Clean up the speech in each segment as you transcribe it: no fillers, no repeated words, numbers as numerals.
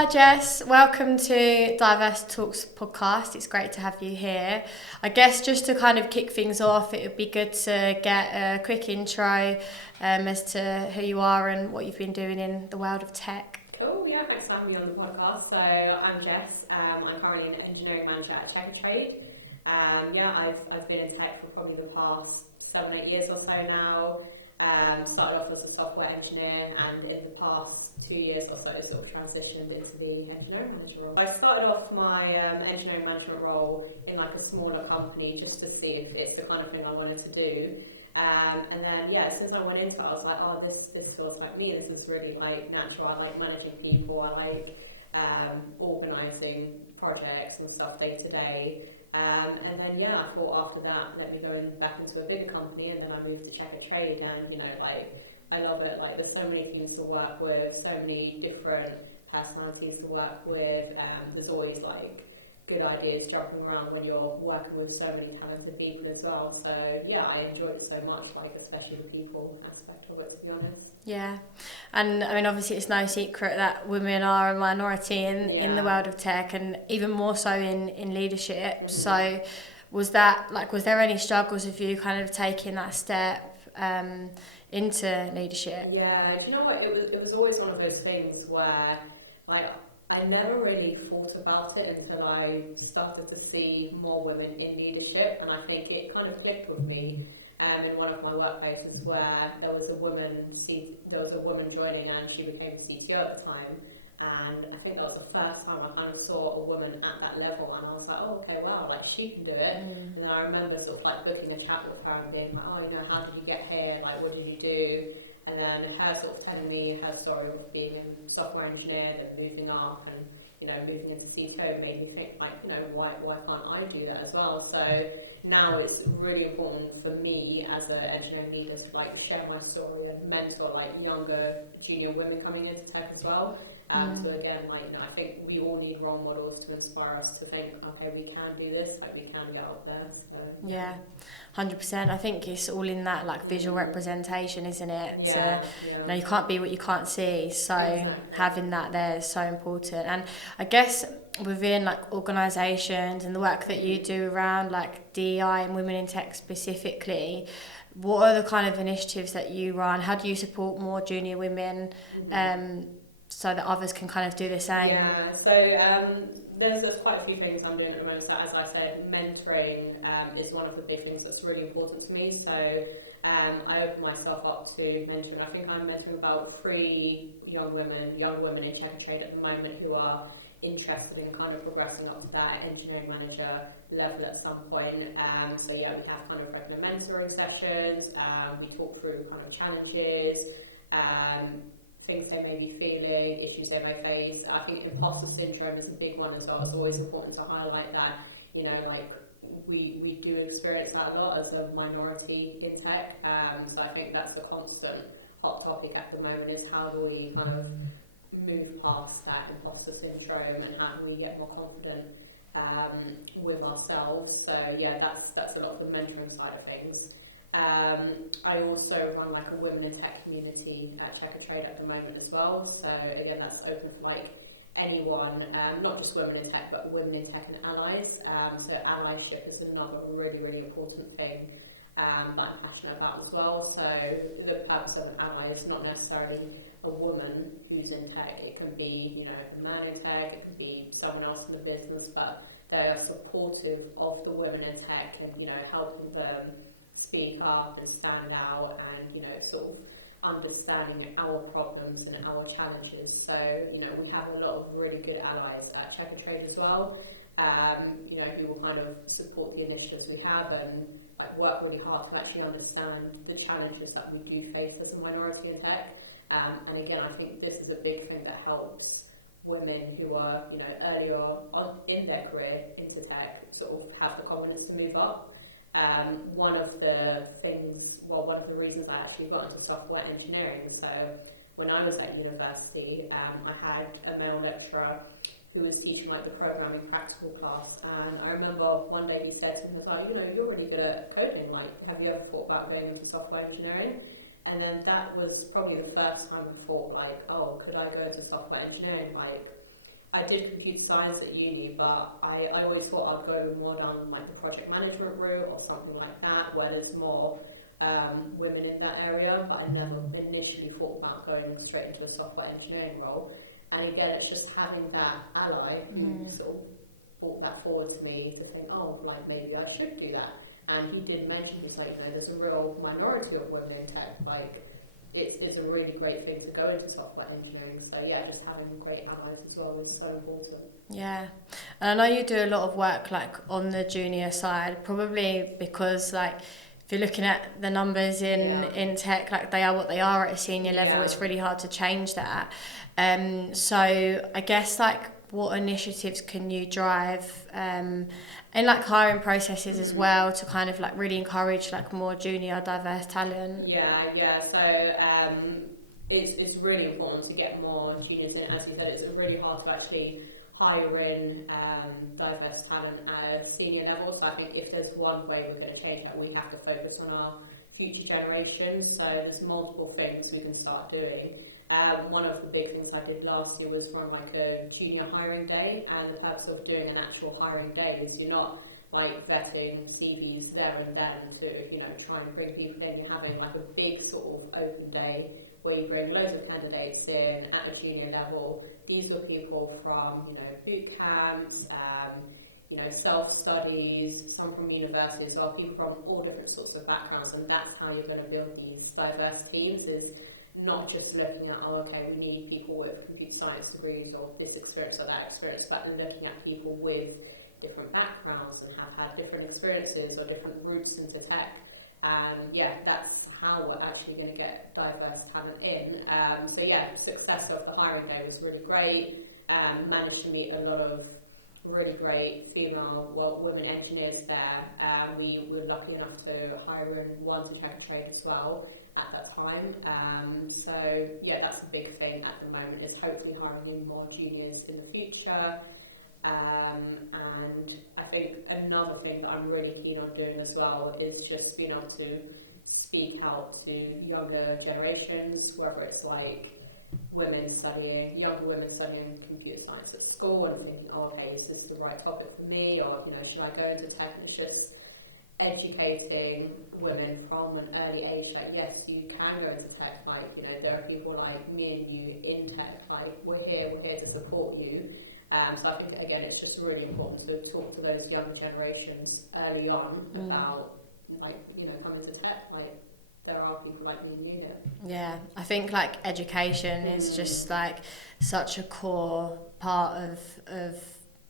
Hi Jess, welcome to Diverse Talks podcast. It's great to have you here. I guess just to kind of kick things off, it would be good to get a quick intro as to who you are and what you've been doing in the world of tech. Cool, yeah, thanks for having me on the podcast. So I'm Jess, I'm currently an engineering manager at Check and Trade. I've been in tech for probably the past 7-8 years or so now. Started off as a software engineer, and in the past 2 years or so sort of transitioned into the engineering manager role. I started off my engineering management role in like a smaller company just to see if it's the kind of thing I wanted to do. Since I went into it, I was like, oh, this feels like me. This is really like natural. I like managing people. I like organising projects and stuff day to day. I thought after that, let me go back into a bigger company, and then I moved to Check and Trade, and I love it. Like, there's so many things to work with, so many different personalities to work with. There's always like good ideas jumping around when you're working with so many talented people as well. So yeah, I enjoyed it so much, like especially the people aspect of it, to be honest. Yeah, and I mean obviously it's no secret that women are a minority in the world of tech, and even more so in leadership. Mm-hmm. So was there any struggles of you kind of taking that step into leadership? Yeah, do you know what? It was always one of those things where like I never really thought about it until I started to see more women in leadership, and I think it kind of clicked with me in one of my workplaces where there was a woman joining, and she became CTO at the time. And I think that was the first time I kind of saw a woman at that level, and I was like, oh, okay, wow, like she can do it. And I remember sort of like booking a chat with her and being like, oh, how did you get here? Like, what did you do? And then her sort of telling me her story of being a software engineer and moving up and, moving into CTO made me think like, why can't I do that as well? So now it's really important for me as an engineering leader to like share my story and mentor like younger junior women coming into tech as well. So again, I think we all need role models to inspire us to think, okay, we can do this, like we can get out there. So. Yeah, 100%. I think it's all in that like visual representation, isn't it? Yeah. You can't be what you can't see. So exactly. Having that there is so important. And I guess within like organisations and the work that you do around like DEI and women in tech specifically, what are the kind of initiatives that you run? How do you support more junior women? So that others can kind of do the same? Yeah, so there's quite a few things I'm doing at the moment. So as I said, mentoring is one of the big things that's really important to me. So I open myself up to mentoring. I think I'm mentoring about 3 young women in Check and Trade at the moment who are interested in kind of progressing up to that engineering manager level at some point. We have kind of regular mentoring sessions. We talk through kind of challenges. Things they may be feeling, issues they may face. I think imposter syndrome is a big one as well. It's always important to highlight that, we do experience that a lot as a minority in tech. So I think that's the constant hot topic at the moment is how do we kind of move past that imposter syndrome and how do we get more confident with ourselves. So yeah, that's a lot of the mentoring side of things. I also run like a women in tech community at Check and Trade at the moment as well. So again, that's open to like anyone, not just women in tech, but women in tech and allies. So allyship is another really, really important thing that I'm passionate about as well. So the purpose of an ally is not necessarily a woman who's in tech. It can be, a man in tech, it could be someone else in the business, but they are supportive of the women in tech and, helping them speak up and stand out and, sort of understanding our problems and our challenges. So, we have a lot of really good allies at Check and Trade as well, who will kind of support the initiatives we have and like work really hard to actually understand the challenges that we do face as a minority in tech. And again, I think this is a big thing that helps women who are, earlier on in their career into tech sort of have the confidence to move up. One of the reasons I actually got into software engineering, so when I was at university, I had a male lecturer who was teaching like the programming practical class, and I remember one day he said to me, you're really good at coding, like have you ever thought about going into software engineering? And then that was probably the first time I thought like, oh, could I go into software engineering? Like, I did computer science at uni, but I always thought I'd go more down like the project management route or something like that, where there's more women in that area. But I never initially thought about going straight into a software engineering role. And again, it's just having that ally who sort of brought that forward to me to think, oh, like maybe I should do that. And he did mention, he's like, you know, there's a real minority of women in tech, like it's a really great thing to go into software engineering. So yeah, just having great allies as well is so important. Yeah, and I know you do a lot of work like on the junior side, probably because like if you're looking at the numbers in tech, like they are what they are at a senior level, it's really hard to change that. So I guess like what initiatives can you drive in like hiring processes as well to kind of like really encourage like more junior diverse talent? So it's really important to get more juniors in. As we said, it's really hard to actually hire in diverse talent at a senior level. So I think if there's one way we're going to change that, we have to focus on our future generations. So there's multiple things we can start doing. One of the big things I did last year was run like a junior hiring day, and the purpose of doing an actual hiring day is you're not like vetting CVs there and then to, you know, try and bring people in. You're having like a big sort of open day where you bring loads of candidates in at a junior level. These are people from, you know, boot camps, you know, self-studies, some from universities, or people from all different sorts of backgrounds, and that's how you're going to build these diverse teams, is not just looking at, oh, okay, we need people with computer science degrees or this experience or that experience, but looking at people with different backgrounds and have had different experiences or different routes into tech. That's how we're actually going to get diverse talent in. Success of the hiring day was really great. Managed to meet a lot of really great women engineers there. We were lucky enough to hire in one to tech trade as well at that time. That's the big thing at the moment, is hopefully hiring in more juniors in the future. And I think another thing that I'm really keen on doing as well is just being able to speak out to younger generations, whether it's like younger women studying computer science at school and thinking, oh, okay, is this the right topic for me, or, you know, should I go into tech? And it's just educating women from an early age that yes, you can go into tech. Like, you know, there are people like me and you in tech. Like, we're here to support you. So I think again, it's just really important to talk to those younger generations early on about, like, you know, coming to tech. Like, there are people like me and you here. Yeah, I think like education is just like such a core part of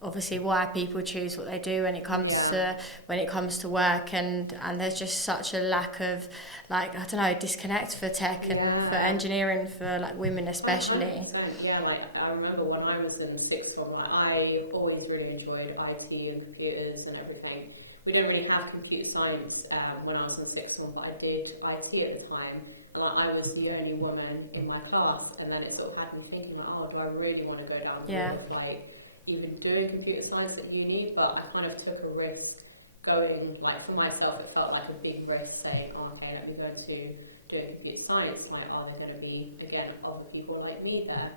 obviously why people choose what they do when it comes to work, and there's just such a lack of, like, I don't know, disconnect for tech and for engineering for like women especially. 100%. Yeah, like I remember when I was in sixth form, like, I always really enjoyed IT and computers and everything. We didn't really have computer science when I was in sixth form, but I did IT at the time, and like, I was the only woman in my class, and then it sort of had me thinking, like, oh, do I really want to go down the road of like even doing computer science at uni? But I kind of took a risk going, like, for myself, it felt like a big risk saying, oh, okay, let me go to doing computer science. Like, are there going to be, again, other people like me there?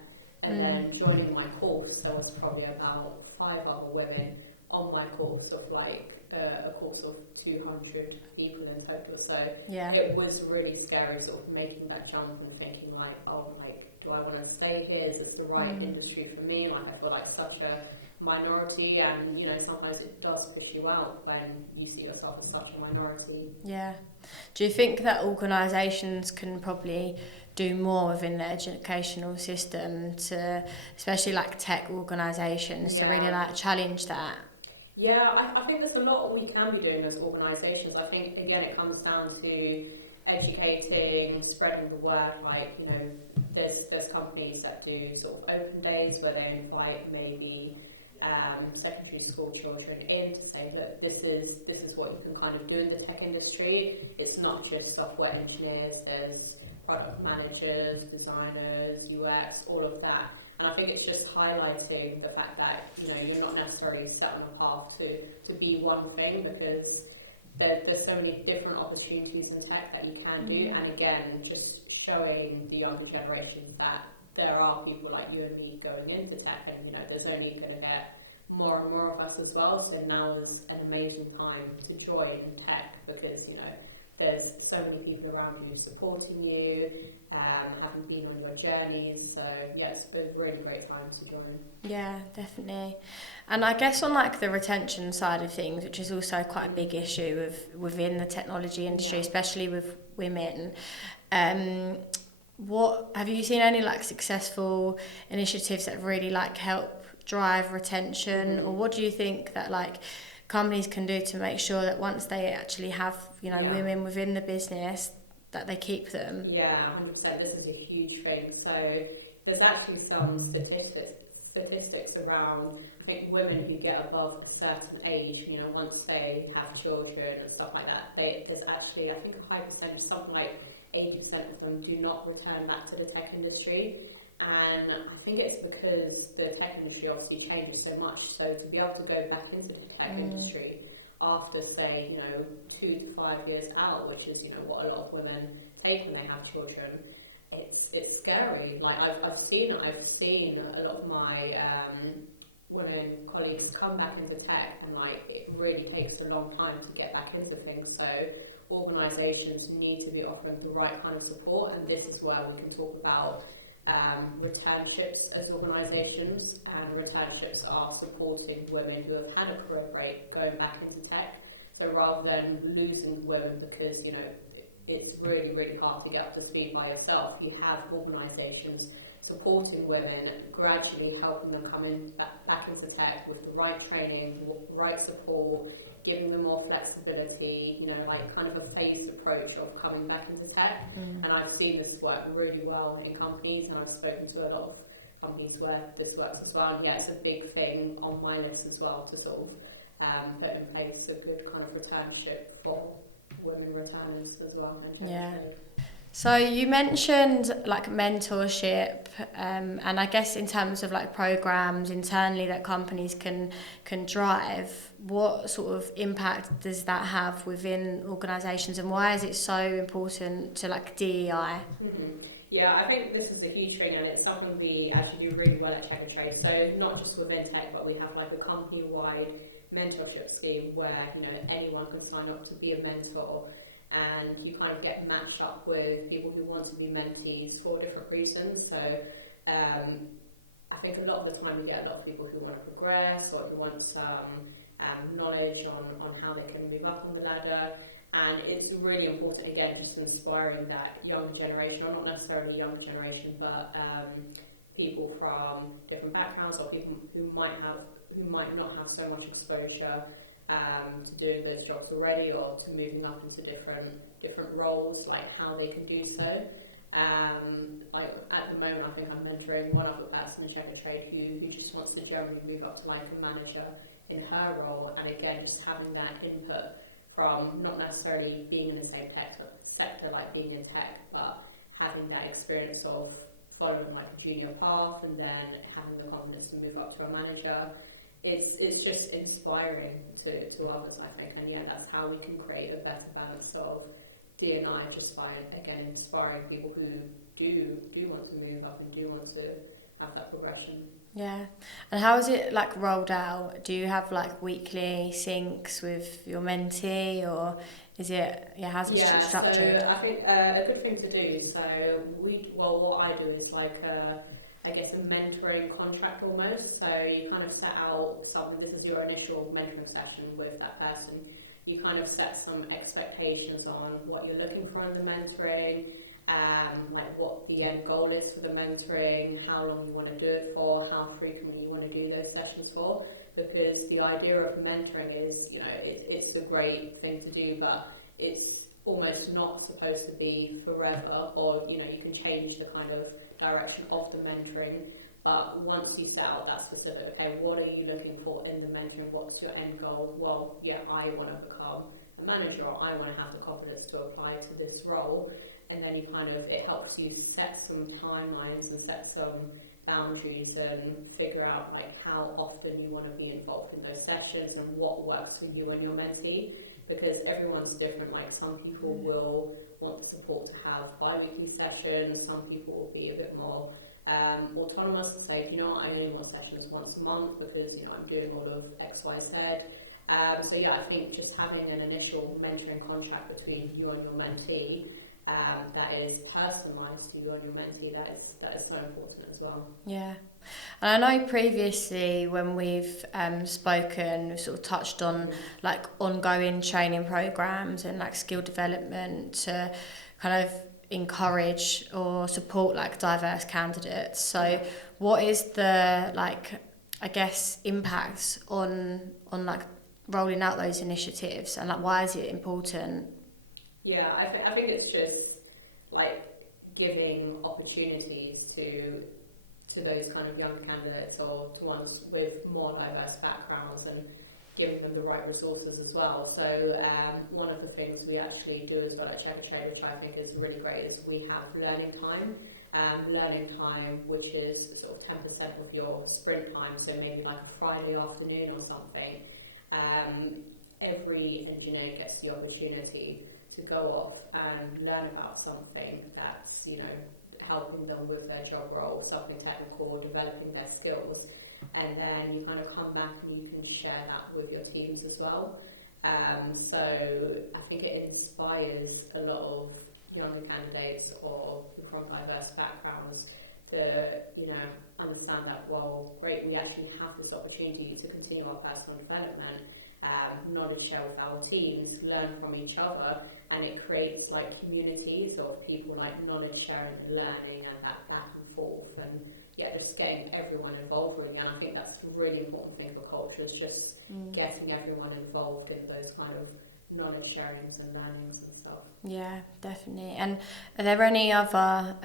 And then joining my course, there was probably about 5 other women on my course, of like a course of 200 people in total. So it was really scary sort of making that jump and thinking like, oh, like, do I want to stay here? Is this the right industry for me? Like, I feel like such a minority, and, you know, sometimes it does push you out when you see yourself as such a minority. Yeah. Do you think that organisations can probably do more within the educational system to, especially like tech organisations, to really like challenge that? Yeah, I think there's a lot we can be doing as organisations. I think, again, it comes down to educating, spreading the word. Like, you know, there's companies that do sort of open days where they invite maybe secondary school children in to say that this is what you can kind of do in the tech industry. It's not just software engineers, there's product managers, designers, UX, all of that. And I think it's just highlighting the fact that, you know, you're not necessarily set on a path to be one thing, because there's so many different opportunities in tech that you can do. And again, just showing the younger generations that there are people like you and me going into tech, and, you know, there's only only going to get more and more of us as well. So now is an amazing time to join tech because, you know, there's so many people around you supporting you, having been on your journeys. So yeah, it's a really great time to join. Yeah, definitely. And I guess on like the retention side of things, which is also quite a big issue within the technology industry, especially with women. What have you seen any like successful initiatives that really like help drive retention, or what do you think that like companies can do to make sure that once they actually have, you know, women within the business, that they keep them? Yeah, 100%. This is a huge thing. So there's actually some statistics around, I think, women who get above a certain age, you know, once they have children and stuff like that, there's actually, I think, a high percentage, something like 80% of them do not return back to the tech industry. And I think it's because the tech industry obviously changes so much. So to be able to go back into the tech industry after, say, you know, 2 to 5 years out, which is, you know, what a lot of women take when they have children, it's scary. Like I've seen a lot of my women colleagues come back into tech, and like it really takes a long time to get back into things. So organisations need to be offering the right kind of support, and this is where we can talk about returnships as organisations. And returnships are supporting women who have had a career break going back into tech. So rather than losing women because, you know, it's really, really hard to get up to speed by yourself, you have organisations supporting women, gradually helping them come back into tech with the right training, the right support, giving them more flexibility, you know, like kind of a phased approach of coming back into tech. And I've seen this work really well in companies, and I've spoken to a lot of companies where this works as well. And yeah, it's a big thing on my list as well to sort of put in place a good kind of returnship for women returners as well. Yeah. So you mentioned like mentorship, and I guess in terms of like programs internally that companies can drive, what sort of impact does that have within organisations, and why is it so important to like DEI? Yeah, I think this is a huge thing, and it's something we actually do really well at Check and Trade. So not just within tech, but we have like a company-wide mentorship scheme where, you know, anyone can sign up to be a mentor, and you kind of get matched up with people who want to be mentees for different reasons. So I think a lot of the time we get a lot of people who want to progress or who want some knowledge on how they can move up on the ladder. And it's really important, again, just inspiring that younger generation, or not necessarily younger generation, but people from different backgrounds, or people who might not have so much exposure to doing those jobs already, or to moving up into different roles, like how they can do so. Like at the moment, I think I'm mentoring one other person in Check and Trade who just wants to generally move up to like a manager in her role, and again, just having that input from not necessarily being in the same tech sector, like being in tech, but having that experience of following like a junior path and then having the confidence to move up to a manager. It's just inspiring to others, I think, and yeah, that's how we can create a better balance of D&I, just by again inspiring people who do want to move up and do want to have that progression. Yeah. And how is it like rolled out? Do you have like weekly syncs with your mentee, or is it, how's it structured? So I think a good thing to do, so what I do is like I guess a mentoring contract almost. So you kind of set out something, this is your initial mentoring session with that person. You kind of set some expectations on what you're looking for in the mentoring, like what the end goal is for the mentoring, how long you want to do it for, how frequently you want to do those sessions for. Because the idea of mentoring is, you know, it's a great thing to do, but it's almost not supposed to be forever, or, you know, you can change the kind of direction of the mentoring. But once you set out that specific, okay, what are you looking for in the mentoring? What's your end goal? Well, yeah, I want to become a manager, or I want to have the confidence to apply to this role. And then you kind of, it helps you set some timelines and set some boundaries and figure out like how often you want to be involved in those sessions and what works for you and your mentee, because everyone's different. Like some people will want the support to have bi-weekly sessions, some people will be a bit more Autonomous can say, you know what, I only want sessions once a month because, you know, I'm doing all of X, Y, Z. So yeah, I think just having an initial mentoring contract between you and your mentee that is personalised to you and your mentee, that is so important as well. Yeah. And I know previously when we've spoken, we've sort of touched on like ongoing training programs and like skill development to kind of encourage or support like diverse candidates. So what is the like, I guess, impacts on like rolling out those initiatives, and like why is it important? Yeah, I think it's just like giving opportunities to those kind of young candidates or to ones with more diverse backgrounds and giving them the right resources as well. So one of the things we actually do as well at Check a Trade, which I think is really great, is we have learning time. Learning time, which is sort of 10% of your sprint time, so maybe like a Friday afternoon or something. Every engineer gets the opportunity to go off and learn about something that's, you know, helping them with their job role, something technical, developing their skills, and then you kind of come back and you can share that with your teams as well. So I think it inspires a lot of younger candidates or people from diverse backgrounds to, you know, understand that, well, great, we actually have this opportunity to continue our personal development, knowledge share with our teams, learn from each other, and it creates like communities of people like knowledge sharing and learning and that back and forth, and yeah, just getting everyone involved really. And I think that's a really important thing for culture, is just getting everyone involved in those kind of knowledge sharings and learnings and stuff. Yeah, definitely. And are there any other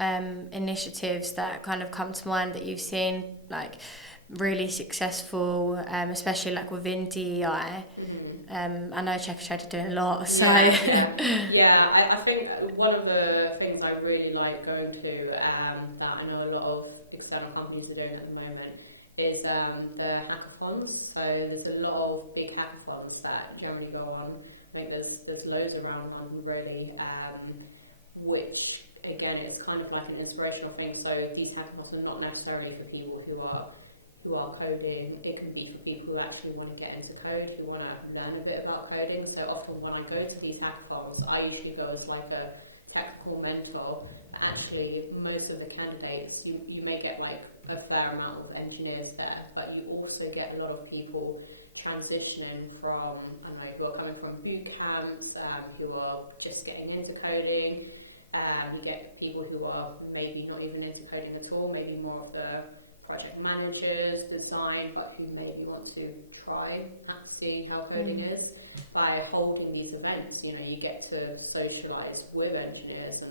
initiatives that kind of come to mind that you've seen like really successful, especially like within DEI? I know Check a Trade are doing a lot, so I think one of the things I really like going to, that I know a lot of external companies are doing at the moment, is the hackathons. So there's a lot of big hackathons that generally go on. I think there's loads around London really, which again, it's kind of like an inspirational thing. So these hackathons are not necessarily for people who are coding. It can be for people who actually want to get into code, who want to learn a bit about coding. So often when I go to these hackathons, I usually go as like a technical mentor. But actually, most of the candidates, you may get like a fair amount of engineers there, but you also get a lot of people transitioning from, I don't know, who are coming from boot camps, who are just getting into coding. You get people who are maybe not even into coding at all, maybe more of the project managers, design, but who maybe want to try and see how coding is. By holding these events, you know, you get to socialise with engineers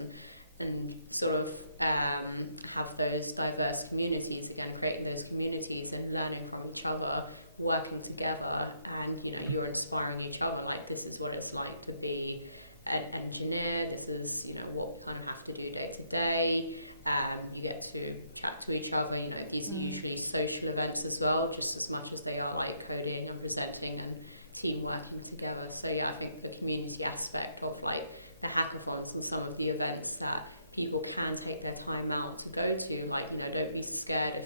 and sort of have those diverse communities, again, creating those communities and learning from each other, working together, and, you know, you're inspiring each other, like, this is what it's like to be an engineer, this is, you know, what we kind of have to do day to day. You get to chat to each other, you know, these are usually social events as well, just as much as they are like coding and presenting and team working together. So yeah, I think the community aspect of like the hackathons and some of the events that people can take their time out to go to, like, you know, don't be scared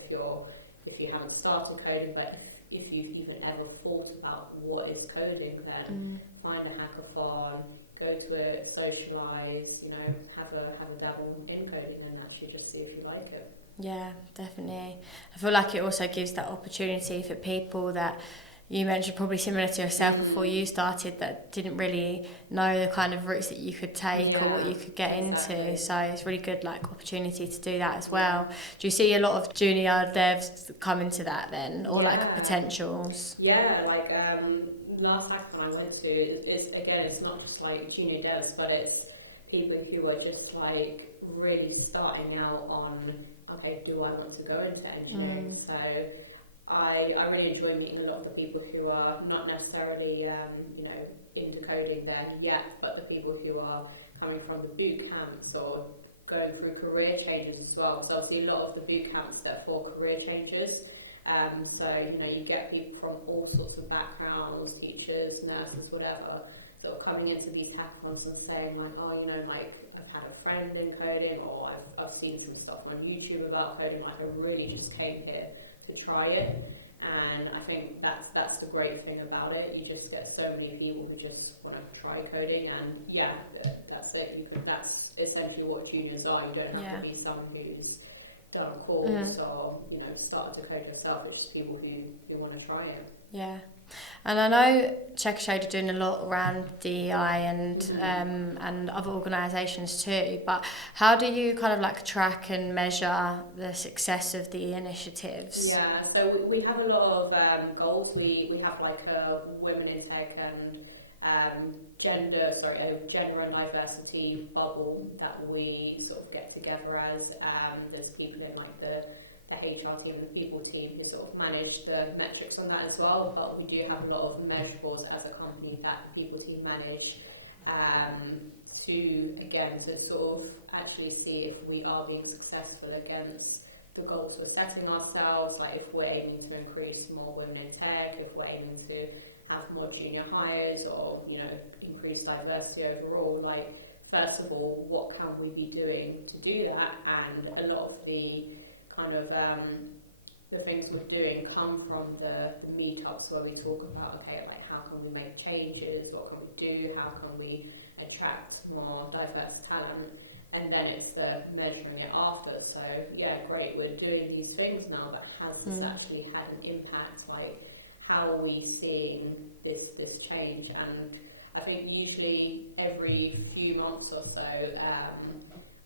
if you haven't started coding, but if you've even ever thought about what is coding, then find a hackathon, go to it, socialise, you know, have a dabble in coding and actually just see if you like it. Yeah, definitely. I feel like it also gives that opportunity for people that you mentioned, probably similar to yourself before you started, that didn't really know the kind of routes that you could take or what you could get into. So it's really good like opportunity to do that as well. Do you see a lot of junior devs come into that then, or like potentials? Yeah, like last hackathon I went to, it's not just like junior devs, but it's people who are just like really starting out on, okay, do I want to go into engineering? So I really enjoy meeting a lot of the people who are not necessarily, you know, into coding then yet, but the people who are coming from the boot camps or going through career changes as well. So obviously a lot of the boot camps are for career changes. So, you know, you get people from all sorts of backgrounds, teachers, nurses, whatever, that are coming into these hackathons and saying like, oh, you know, like, had a friend in coding, or I've seen some stuff on YouTube about coding. Like, I really just came here to try it. And I think that's the great thing about it. You just get so many people who just want to try coding, and yeah, that's it. That's essentially what juniors are. You don't have to be someone who's done a course or started to code yourself. It's just people who want to try it. Yeah. And I know Checkershade are doing a lot around DEI and other organisations too, but how do you kind of like track and measure the success of the initiatives? Yeah, so we have a lot of goals. We have like a women in tech and gender and diversity bubble that we sort of get together as. There's people in like the HR team and the people team who sort of manage the metrics on that as well, but we do have a lot of measurables as a company that the people team manage to sort of actually see if we are being successful against the goals we're setting ourselves, like if we're aiming to increase more women in tech, if we're aiming to have more junior hires, or increase diversity overall. Like, first of all, what can we be doing to do that? And a lot of the kind of the things we're doing come from the meetups where we talk about, okay, like how can we make changes, what can we do, how can we attract more diverse talent, and then it's the measuring it after. So yeah, great, we're doing these things now, but has this actually had an impact? Like, how are we seeing this change? And I think usually every few months or so,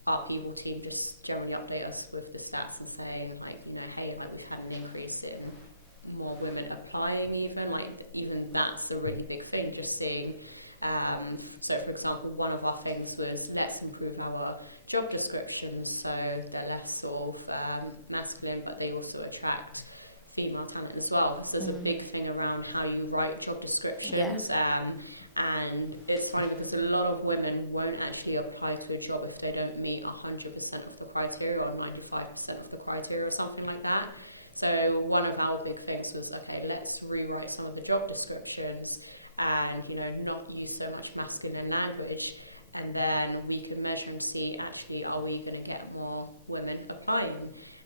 our people team just generally update us with the stats and saying, like, hey, like, we've had an increase in more women applying, even that's a really big thing, just seeing. So for example, one of our things was let's improve our job descriptions so they're less sort of masculine, but they also attract female talent as well. So there's a big thing around how you write job descriptions. And it's funny because a lot of women won't actually apply to a job if they don't meet 100% of the criteria or 95% of the criteria or something like that. So one of our big things was, okay, let's rewrite some of the job descriptions and not use so much masculine language, and then we can measure and see, actually, are we going to get more women applying?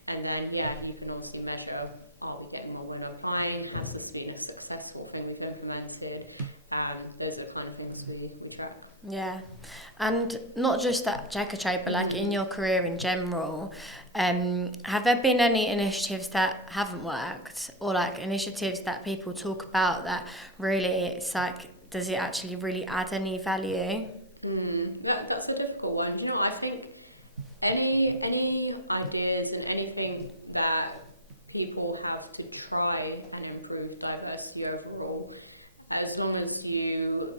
And then you can obviously measure, are we getting more women applying? Has this been a successful thing we've implemented? Those are the kind of things we track. Yeah, and not just at Checkershade, but like in your career in general, have there been any initiatives that haven't worked, or like initiatives that people talk about that really it's like, does it actually really add any value? That's a difficult one. I think any ideas and anything that people have to try and improve diversity overall, as long as you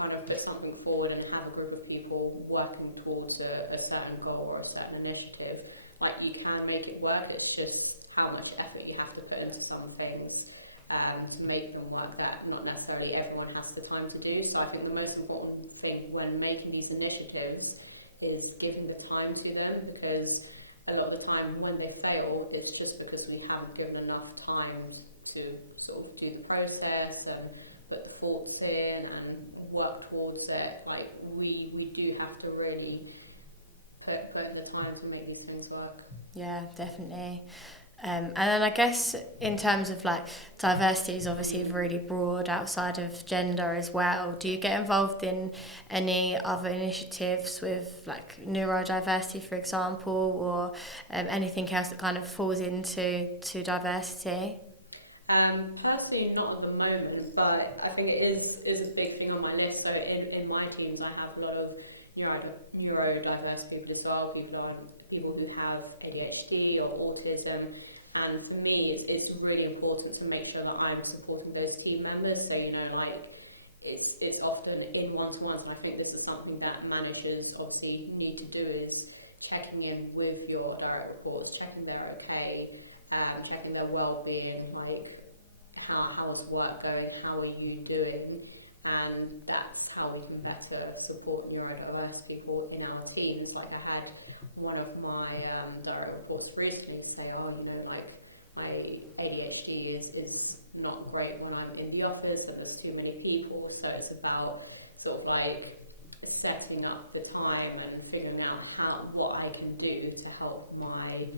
kind of put something forward and have a group of people working towards a certain goal or a certain initiative, like, you can make it work. It's just how much effort you have to put into some things to make them work that not necessarily everyone has the time to do. So I think the most important thing when making these initiatives is giving the time to them, because a lot of the time when they fail, it's just because we haven't given enough time to sort of do the process and put the thoughts in and work towards it. Like, we do have to really put in the time to make these things work. Yeah, definitely. And then I guess in terms of like diversity is obviously really broad outside of gender as well. Do you get involved in any other initiatives with like neurodiversity, for example, or anything else that kind of falls into diversity? Personally, not at the moment, but I think it is a big thing on my list. So in my teams, I have a lot of neurodiverse people as well, people who have ADHD or autism. And for me, it's really important to make sure that I'm supporting those team members. So, it's often in one-to-ones, and I think this is something that managers obviously need to do, is checking in with your direct reports, checking they're okay, checking their well-being, like how's work going, how are you doing, and that's how we can better support neurodiverse people in our teams. Like, I had one of my direct reports recently say, my ADHD is not great when I'm in the office and there's too many people, so it's about sort of like setting up the time and figuring out what I can do to help my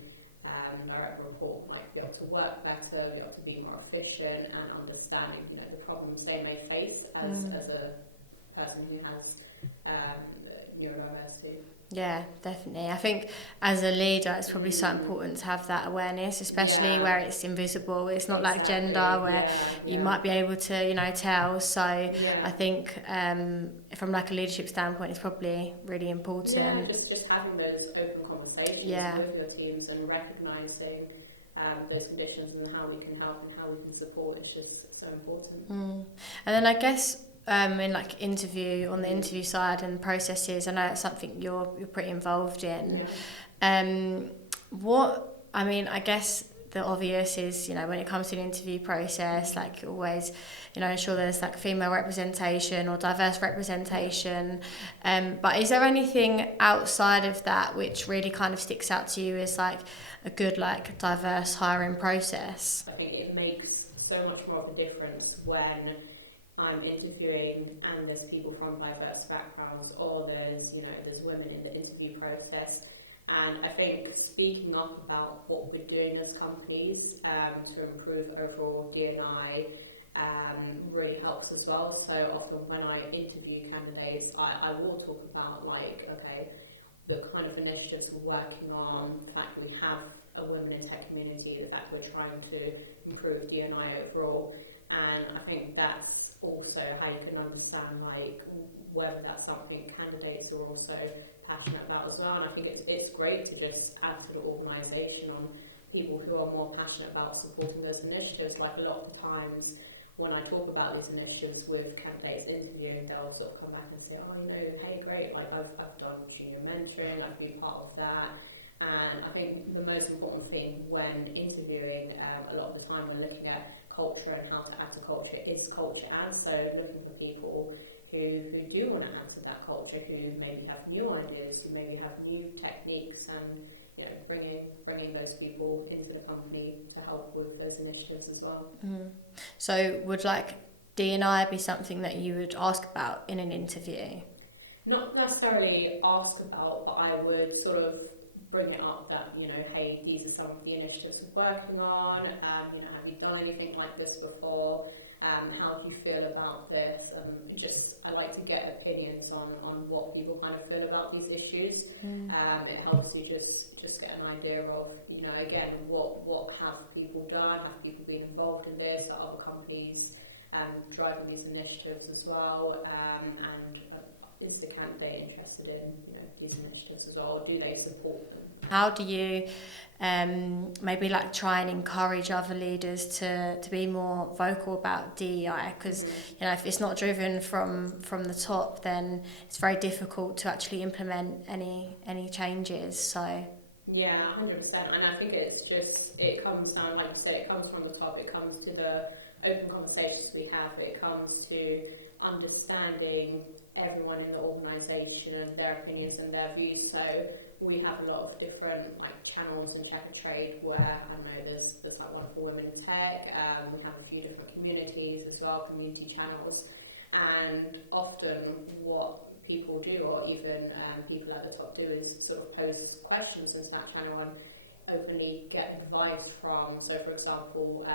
direct report be able to work better, be able to be more efficient, and understanding the problems they may face as a person who has neurodiversity. Yeah, definitely. I think as a leader, it's probably so important to have that awareness, especially where it's invisible. It's not like gender where you might be able to, tell. So I think from like a leadership standpoint, it's probably really important. Yeah, just having those open conversations with your teams and recognising those conditions and how we can help and how we can support is just so important. And then I guess in like on the interview side and processes, I know it's something you're pretty involved in. I guess the obvious is, when it comes to the interview process, like always, ensure there's like female representation or diverse representation. But is there anything outside of that which really kind of sticks out to you as like a good like diverse hiring process? I think it makes so much more of a difference when I'm interviewing and there's people from diverse backgrounds, or there's women in the interview process. And I think speaking up about what we're doing as companies to improve overall D&I really helps as well. So often when I interview candidates, I will talk about the kind of initiatives we're working on, the fact that we have a women in tech community, the fact we're trying to improve D&I overall. And I think that's also how you can understand whether that's something candidates are also passionate about as well. And I think it's great to just add to the organisation on people who are more passionate about supporting those initiatives. Like a lot of times when I talk about these initiatives with candidates interviewing, they'll sort of come back and say, hey, great, I've done junior mentoring, I've been part of that. And I think the most important thing when interviewing, a lot of the time we're looking at culture and how to add to culture is culture add. So looking for people who do want to add to that culture, who maybe have new ideas, who maybe have new techniques, and bringing those people into the company to help with those initiatives as well. So would like D&I be something that you would ask about in an interview? Not necessarily ask about, but I would sort of bring it up that, hey, these are some of the initiatives we're working on, have you done anything like this before? How do you feel about this? I like to get opinions on what people kind of feel about these issues. It helps you just get an idea of, again, what have people done? Have people been involved in this? Are other companies driving these initiatives as well? And is the candidate interested in these initiatives as well? Or do they support them? How do you maybe like try and encourage other leaders to be more vocal about DEI? Because if it's not driven from the top, then it's very difficult to actually implement any changes. So yeah, 100%. And I think it comes down, like you said, it comes from the top. It comes to the open conversations we have. It comes to understanding everyone in the organisation and their opinions and their views. So we have a lot of different channels in Check and Trade where there's one for women in tech. We have a few different communities as well, community channels, and often what people do, or even people at the top do, is sort of post questions into that channel and openly get advice from. So for example,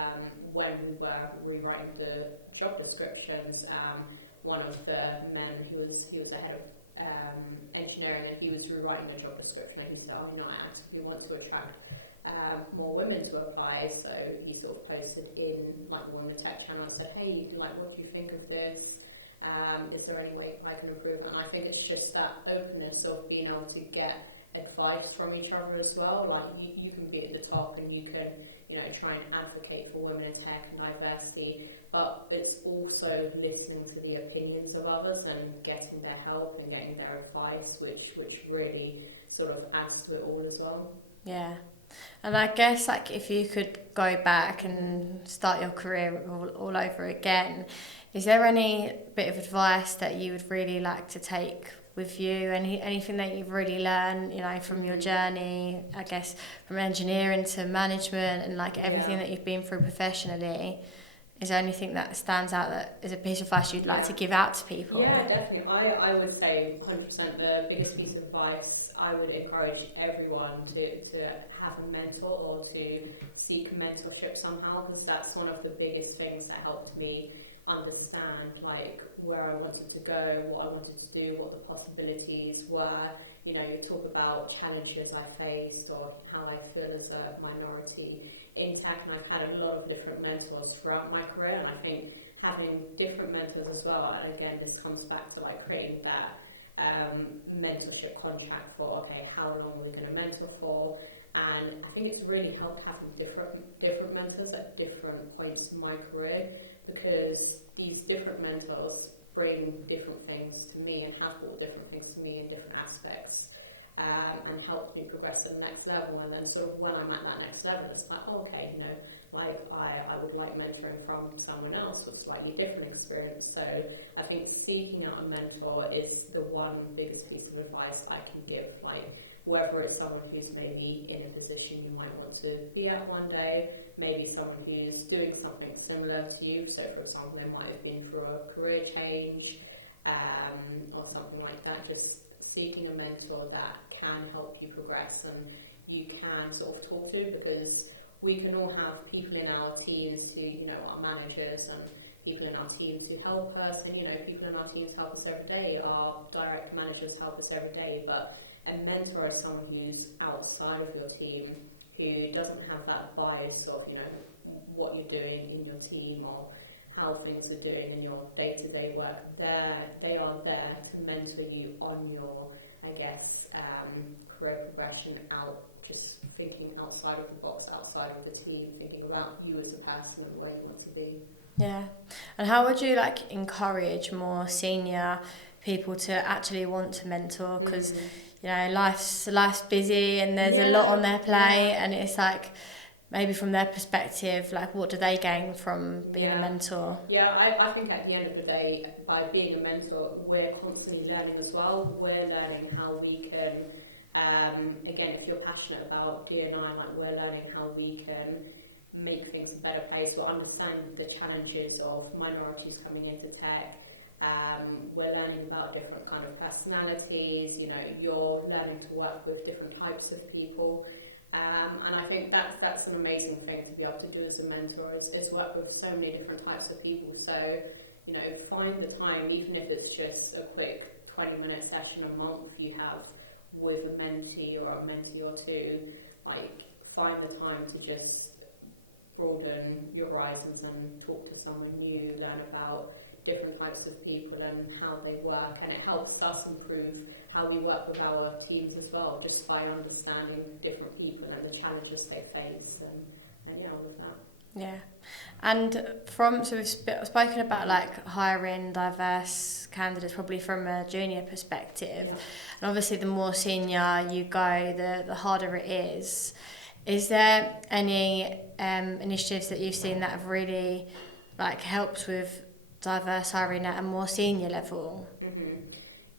when we were rewriting the job descriptions, one of the men, he was a head of engineering, and he was rewriting the job description, and he said, I actively want to attract more women to apply. So he sort of posted in the Women Tech channel and said, hey, what do you think of this? Is there any way I can improve? And I think it's just that openness of being able to get advice from each other as well. You can be at the top and you can try and advocate for women in tech and diversity, but it's also listening to the opinions of others and getting their help and getting their advice, which really sort of adds to it all as well. Yeah. And I guess if you could go back and start your career all over again, is there any bit of advice that you would really like to take with you? Anything that you've really learned, from your journey, I guess, from engineering to management and everything that you've been through professionally? is there anything that stands out that is a piece of advice you'd like to give out to people? Yeah, definitely. I would say 100% the biggest piece of advice I would encourage everyone to have a mentor or to seek mentorship somehow, because that's one of the biggest things that helped me understand like where I wanted to go, what I wanted to do, what the possibilities were. You know, you talk about challenges I faced or how I feel as a minority in tech, and I've had a lot of different mentors throughout my career, and I think having different mentors as well, and again this comes back to like creating that mentorship contract for, okay, how long are we going to mentor for, and I think it's really helped having different mentors at different points in my career, because these different mentors bring different things to me and have brought different things to me in different aspects, and helped me progress to the next level. And then sort of when I'm at that next level, it's like, oh, okay, you know, like I would like mentoring from someone else with slightly different experience. So I think seeking out a mentor is the one biggest piece of advice I can give, like whether it's someone who's maybe in a position you might want to be at one day, maybe someone who's doing something similar to you. So for example, they might have been through a career change, or something like that. Just seeking a mentor that can help you progress and you can sort of talk to, because we can all have people in our teams who, you know, are managers, and people in our teams who help us, and, you know, people in our teams help us every day, our direct managers help us every day, but a mentor is someone who's outside of your team, who doesn't have that bias of, you know, what you're doing in your team or how things are doing in your day-to-day work. They are there to mentor you on your, I guess, career progression out, just thinking outside of the box, outside of the team, thinking about you as a person and where you want to be. Yeah. And how would you like encourage more senior people to actually want to mentor? Because you know, life's busy and there's a lot on their plate, and it's like, maybe from their perspective, like what do they gain from being a mentor? Yeah, I think at the end of the day, by being a mentor, we're constantly learning as well. We're learning how we can, again, if you're passionate about D&I, like we're learning how we can make things a better place, or understand the challenges of minorities coming into tech. We're learning about different kind of personalities, you know, you're learning to work with different types of people. And I think that's an amazing thing to be able to do as a mentor, is work with so many different types of people. So, you know, find the time, even if it's just a quick 20-minute session a month you have with a mentee or a mentee or two, like find the time to just broaden your horizons and talk to someone new, learn about different types of people and how they work, and it helps us improve how we work with our teams as well, just by understanding different people and the challenges they face, and yeah, all of that. Yeah. And so we've spoken about like hiring diverse candidates probably from a junior perspective, and obviously the more senior you go, the harder it is. Is there any initiatives that you've seen that have really like helped with diverse hiring at a more senior level?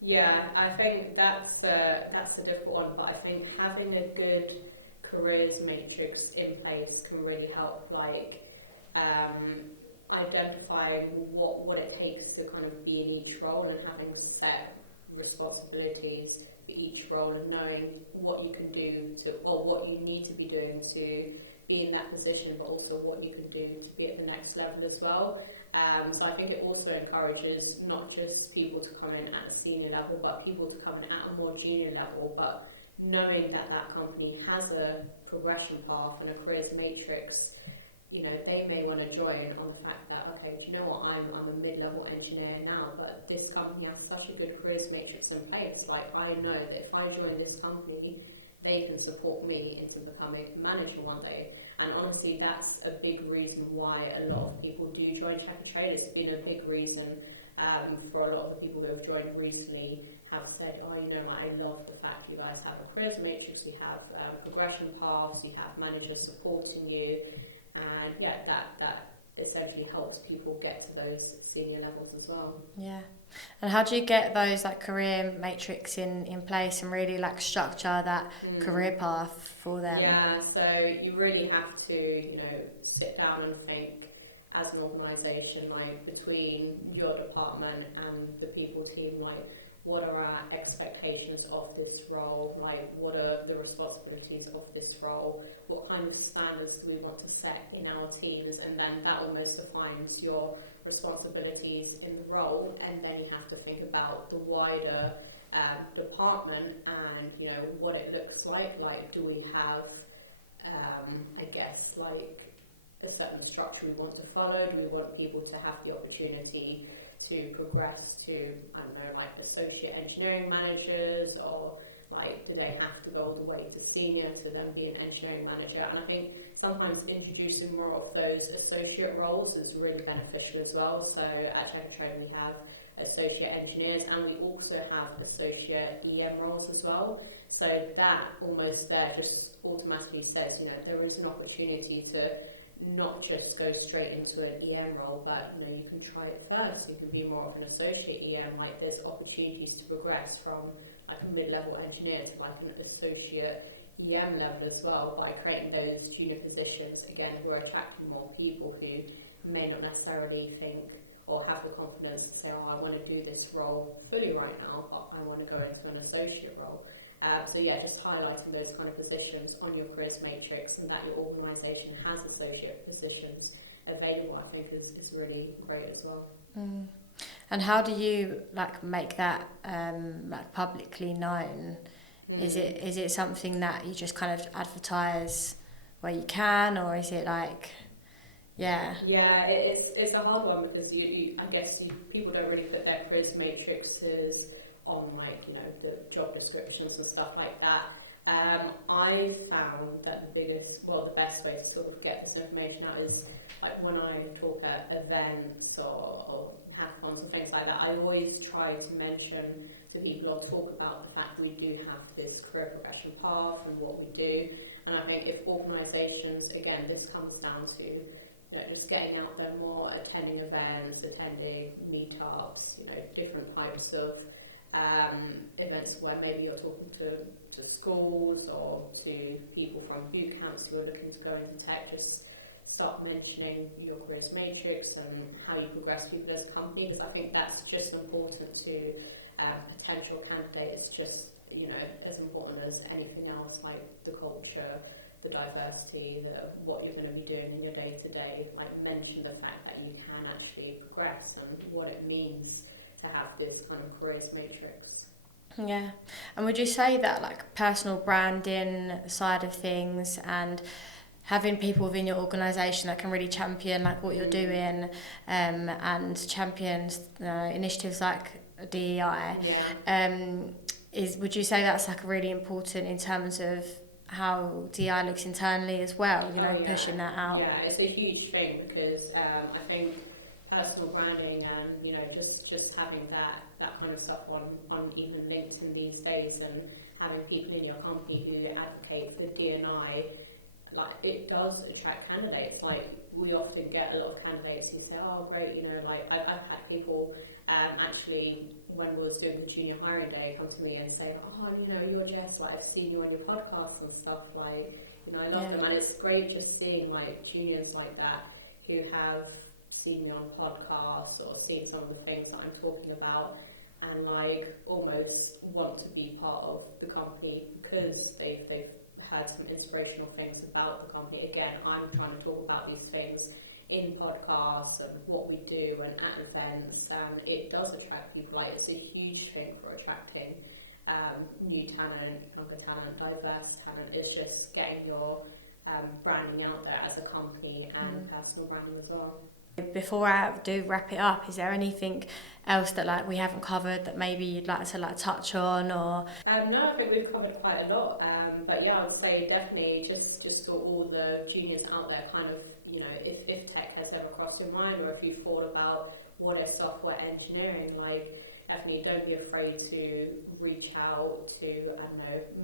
Yeah, I think that's a difficult one, but I think having a good careers matrix in place can really help, like identify what it takes to kind of be in each role, and having set responsibilities for each role, and knowing what you can do to, or what you need to be doing to be in that position, but also what you can do to be at the next level as well. So I think it also encourages not just people to come in at a senior level, but people to come in at a more junior level, but knowing that that company has a progression path and a careers matrix. You know, they may want to join on the fact that, okay, do you know what, I'm a mid-level engineer now, but this company has such a good careers matrix in place. Like, I know that if I join this company, they can support me into becoming a manager one day. And honestly, that's a big reason why a lot of people do join Checker Trade. It's been a big reason for a lot of the people who have joined recently have said, oh, you know, I love the fact you guys have a careers matrix, you have progression paths, you have managers supporting you, and yeah, that essentially helps people get to those senior levels as well. Yeah. And how do you get those like career matrix in place and really like structure that career path for them? Yeah, so you really have to, you know, sit down and think, as an organisation, like between your department and the people team, like what are our expectations of this role, like what are the responsibilities of this role, what kind of standards do we want to set in our teams, and then that almost defines your responsibilities in the role, and then you have to think about the wider department and what it looks like do we have I guess like a certain structure we want to follow? Do we want people to have the opportunity to progress to, I don't know, like associate engineering managers, or like do they have to go all the way to senior to then be an engineering manager? And I think sometimes introducing more of those associate roles is really beneficial as well. So at Check-A-Train we have associate engineers, and we also have associate EM roles as well. So that almost there just automatically says, there is an opportunity to not just go straight into an EM role, but you can try it first. You can be more of an associate EM. Like there's opportunities to progress from like a mid-level engineer to like an associate EM level as well, by creating those junior positions. Again, we're attracting more people who may not necessarily think or have the confidence to say, I want to do this role fully right now, but I want to go into an associate role. So just highlighting those kind of positions on your careers matrix, and that your organisation has associate positions available, I think is really great as well. Mm. And how do you make that publicly known? Is it something that you just kind of advertise where you can, or is it like? Yeah, it's a hard one because I guess people don't really put their careers matrices on the job descriptions and stuff like that. I found that the best way to sort of get this information out is like when I talk at events or hackathons and things like that. I always try to mention to people or talk about the fact that we do have this career progression path and what we do. And I think if organisations, again, this comes down to just getting out there more, attending events, attending meetups, different types of events where maybe you're talking to schools or to people from boot camps who are looking to go into tech. Just start mentioning your careers matrix and how you progress people as a company, because I think that's just important to potential candidates, just as important as anything else, like the culture, the diversity, what you're going to be doing in your day-to-day. Like mention the fact that you can actually progress and what it means to have this kind of careers matrix. Yeah. And would you say that personal branding side of things and having people within your organisation that can really champion what you're doing and champion initiatives like DEI, would you say that's really important in terms of how DEI looks internally as well, pushing that out? Yeah, it's a huge thing because I think personal branding and just having that kind of stuff on even LinkedIn these days, and having people in your company who advocate for D&I, it does attract candidates. We often get a lot of candidates who say, oh great, I've had people actually when we was doing the junior hiring day come to me and say, oh you're Jess, I've seen you on your podcast and stuff, I love them. And it's great just seeing juniors like that who have seen me on podcasts or seen some of the things that I'm talking about, and almost want to be part of the company because they've heard some inspirational things about the company. Again, I'm trying to talk about these things in podcasts and what we do and at events, and it does attract people. It's a huge thing for attracting new talent, younger talent, diverse talent. It's just getting your branding out there as a company and personal branding as well. Before I do wrap it up, is there anything else that we haven't covered that maybe you'd like to touch on, or? No, I think we've covered quite a lot. But I would say definitely just for all the juniors out there, kind of, if tech has ever crossed your mind, or if you've thought about what is software engineering, definitely don't be afraid to reach out to,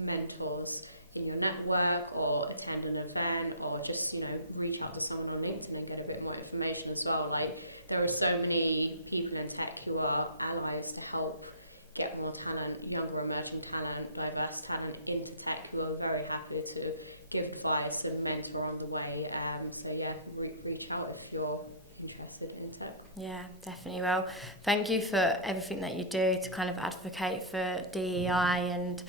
mentors in your network, or attend an event, or just, reach out to someone on LinkedIn and get a bit more information as well. There are so many people in tech who are allies to help get more talent, younger emerging talent, diverse talent into tech, who are very happy to give advice and mentor on the way. Reach out if you're interested in tech. Yeah, definitely. Well, thank you for everything that you do to kind of advocate for DEI and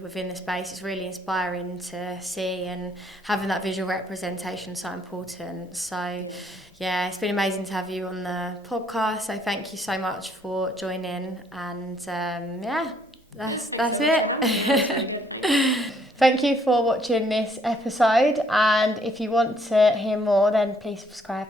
within the space. It's really inspiring to see, and having that visual representation is so important. So yeah, it's been amazing to have you on the podcast. So thank you so much for joining, and that's it. Thank you for watching this episode, and if you want to hear more, then please subscribe.